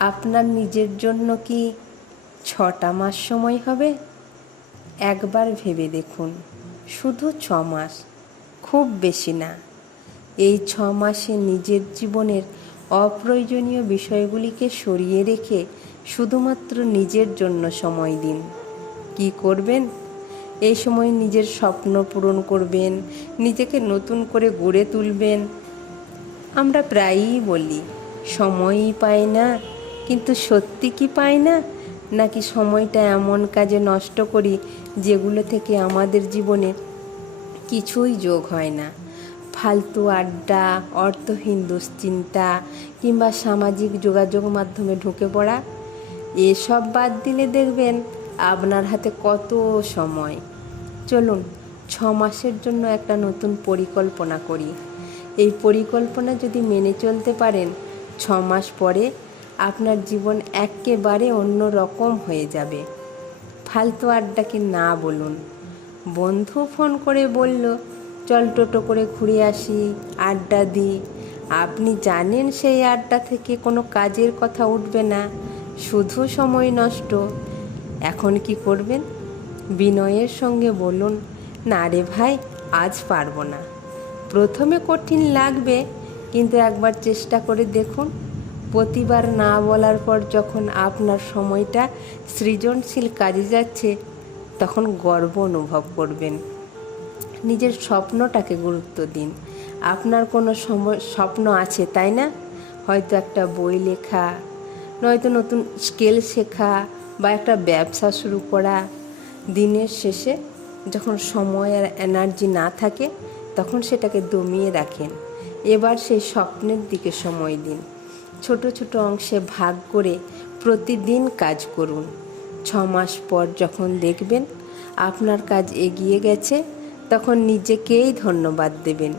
আপনার নিজের জন্য কি ছটা মাস সময় হবে? একবার ভেবে দেখুন, শুধু ছ মাস, খুব বেশি না। এই ছ মাসে নিজের জীবনের অপ্রয়োজনীয় বিষয়গুলিকে সরিয়ে রেখে শুধুমাত্র নিজের জন্য সময় দিন। কি করবেন? এই সময় নিজের স্বপ্ন পূরণ করবেন, নিজেকে নতুন করে গড়ে তুলবেন। আমরা প্রায়ই বলি, সময়ই পাই না। কিন্তু সত্যি কি পাই না? নাকি সময়টা এমন কাজে নষ্ট করি যেগুলো থেকে আমাদের জীবনে কিছুই যোগ হয় না? ফালতু আড্ডা, অর্থহীন দুশ্চিন্তা কিংবা সামাজিক যোগাযোগ মাধ্যমে ঢুকে পড়া, এসব বাদ দিলে দেখবেন আপনার হাতে কত সময়। চলুন, ছ মাসের জন্য একটা নতুন পরিকল্পনা করি। এই পরিকল্পনা যদি মেনে চলতে পারেন, ছ মাস পরে আপনার জীবন একেবারে অন্য রকম হয়ে যাবে। ফালতু আড্ডাকে না বলুন। বন্ধু ফোন করে বলল, চল টোটো করে ঘুরে আসি, আড্ডা দিই। আপনি জানেন সেই আড্ডা থেকে কোনো কাজের কথা উঠবে না। শুধু সময় নষ্ট। এখন কি করবেন? বিনয়ের সঙ্গে বলুন, না রে ভাই, আজ পারব না। প্রথমে কঠিন লাগবে, কিন্তু একবার চেষ্টা করে দেখুন। প্রতিবার না বলার পর যখন আপনার সময়টা সৃজনশীল কাজে যাচ্ছে, তখন গর্ব অনুভব করবেন। নিজের স্বপ্নটাকে গুরুত্ব দিন। আপনার কোনো সময়, স্বপ্ন আছে, তাই না? হয়তো একটা বই লেখা, নয়তো নতুন স্কেল শেখা বা একটা ব্যবসা শুরু করা। দিনের শেষে যখন সময় আর এনার্জি না থাকে, তখন সেটাকে দমিয়ে রাখেন। এবার সেই স্বপ্নের দিকে সময় দিন। ছোট ছোট অংশে ভাগ করে প্রতিদিন কাজ করুন। ছ মাস পর যখন দেখবেন আপনার কাজ এগিয়ে গেছে, তখন নিজেকেই ধন্যবাদ দেবেন।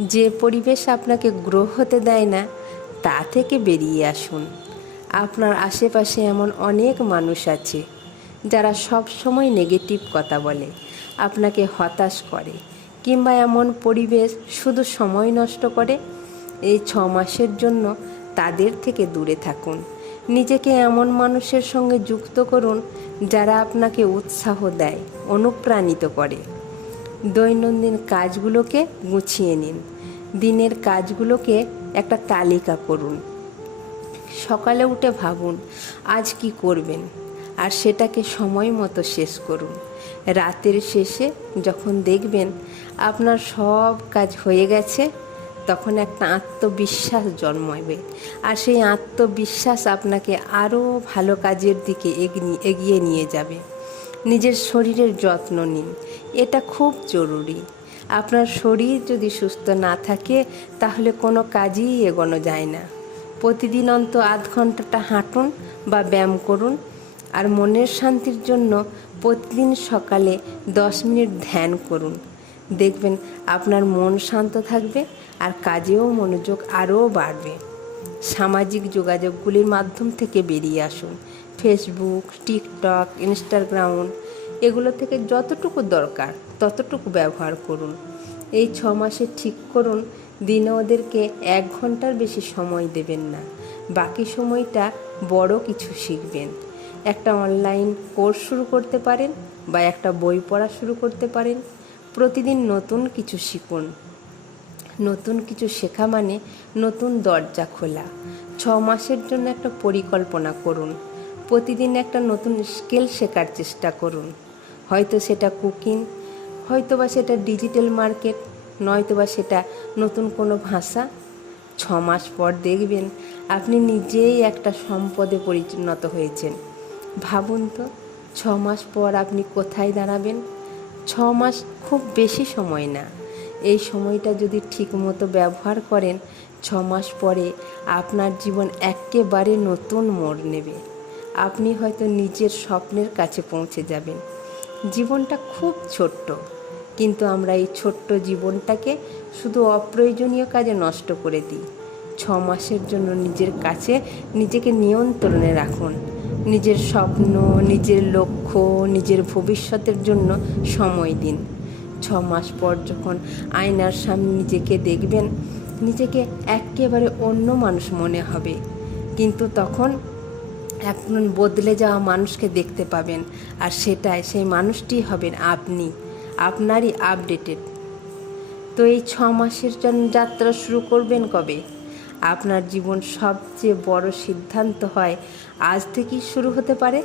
যে পরিবেশ আপনাকে গ্রো হতে দেয় না, তা থেকে বেরিয়ে আসুন। আপনার আশেপাশে এমন অনেক মানুষ আছে, যারা সব সময় নেগেটিভ কথা বলে, আপনাকে হতাশ করে, কিংবা এমন পরিবেশ শুধু সময় নষ্ট করে। এই ছ মাসের জন্য তাদের থেকে দূরে থাকুন। নিজেকে এমন মানুষের সঙ্গে যুক্ত করুন, যারা আপনাকে উৎসাহ দেয়, অনুপ্রাণিত করে। দৈনন্দিন কাজগুলোকে গুছিয়ে নিন। দিনের কাজগুলোকে একটা তালিকা করুন। সকালে উঠে ভাবুন, আজ কি করবেন? আর সেটাকে সময় মতো শেষ করুন। রাতের শেষে যখন দেখবেন আপনার সব কাজ হয়ে গেছে তখন একটা আত্মবিশ্বাস জন্মাবে আর সেই আত্মবিশ্বাস আপনাকে আরও ভালো কাজের দিকে এগিয়ে নিয়ে যাবে। নিজের শরীরের যত্ন নিন, এটা খুব জরুরি। আপনার শরীর যদি সুস্থ না থাকে, তাহলে কোনো কাজই এগোনো যায় না। প্রতিদিন অন্ত আধ ঘন্টাটা হাঁটুন বা ব্যায়াম করুন। আর মনের শান্তির জন্য প্রতিদিন সকালে দশ মিনিট ধ্যান করুন। দেখবেন আপনার মন শান্ত থাকবে আর কাজেও মনোযোগ আরও বাড়বে। সামাজিক যোগাযোগগুলির মাধ্যম থেকে বেরিয়ে আসুন। ফেসবুক টিকটক ইনস্টাগ্রাম এগুলো থেকে যতটুকু দরকার ততটুকু ব্যবহার করুন। এই ছ মাসে ঠিক করুন, দিনে ওদেরকে এক ঘণ্টার বেশি সময় দেবেন না। বাকি সময়টা বড় কিছু শিখবেন। একটা অনলাইন কোর্স শুরু করতে পারেন বা একটা বই পড়া শুরু করতে পারেন। প্রতিদিন নতুন কিছু শিখুন। নতুন কিছু শেখা মানে নতুন দরজা খোলা। ছ মাসের জন্য একটা পরিকল্পনা করুন। প্রতিদিন একটা নতুন স্কিল শেখার চেষ্টা করুন। হয়তো সেটা কুকিং হয়তো বা সেটা ডিজিটাল মার্কেট নয়তো বা সেটা নতুন কোনো ভাষা। ছ মাস পর দেখবেন আপনি নিজেই একটা সম্পদে পরিণত হয়েছেন। ভাবুন তো, ছ মাস পর আপনি কোথায় দাঁড়াবেন? ছ মাস খুব বেশি সময় না। এই সময়টা যদি ঠিকমতো ব্যবহার করেন ছ মাস পরে আপনার জীবন একেবারে নতুন মোড় নেবে। আপনি হয়তো নিজের স্বপ্নের কাছে পৌঁছে যাবেন। জীবনটা খুব ছোট্ট, কিন্তু আমরা এই ছোট্ট জীবনটাকে শুধু অপ্রয়োজনীয় কাজে নষ্ট করে দিই। ছ মাসের জন্য নিজের কাছে নিজেকে নিয়ন্ত্রণে রাখুন। নিজের স্বপ্ন, নিজের লক্ষ্য, নিজের ভবিষ্যতের জন্য সময় দিন। ছ মাস পর যখন আয়নার সামনে নিজেকে দেখবেন, নিজেকে একেবারে অন্য মানুষ মনে হবে। কিন্তু তখন এখন বদলে যাওয়া মানুষকে দেখতে পাবেন, আর সেটাই, সেই মানুষটি হবেন আপনি, আপনারই আপডেটেড। তো এই ছ মাসের জন্য যাত্রা শুরু করবেন কবে? আপনার জীবন সবচেয়ে বড় সিদ্ধান্ত হয়। আজ থেকেই শুরু হতে পারে।